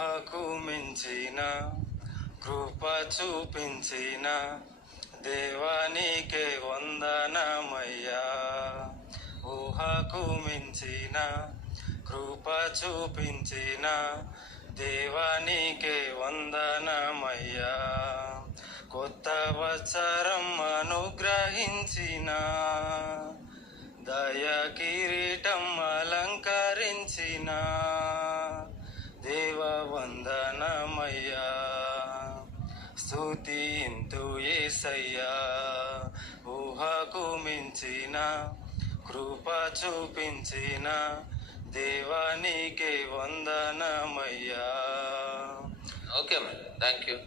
ఊహకు మించిన కృప చూపించిన దేవానికే వందనమయ్యా. ఊహకు మించిన కృప చూపించిన దేవానికే వందనమయ్యా. కొత్త వత్సరం అనుగ్రహించిన దయ కిరీటం అలంకరించిన వందనమయ్యా స్తుతింతు ఏసయ్యా ఊహకు మించిన కృప చూపించిన దేవానికే వందనమయ్యా ఓకే అమ్మా థ్యాంక్ యూ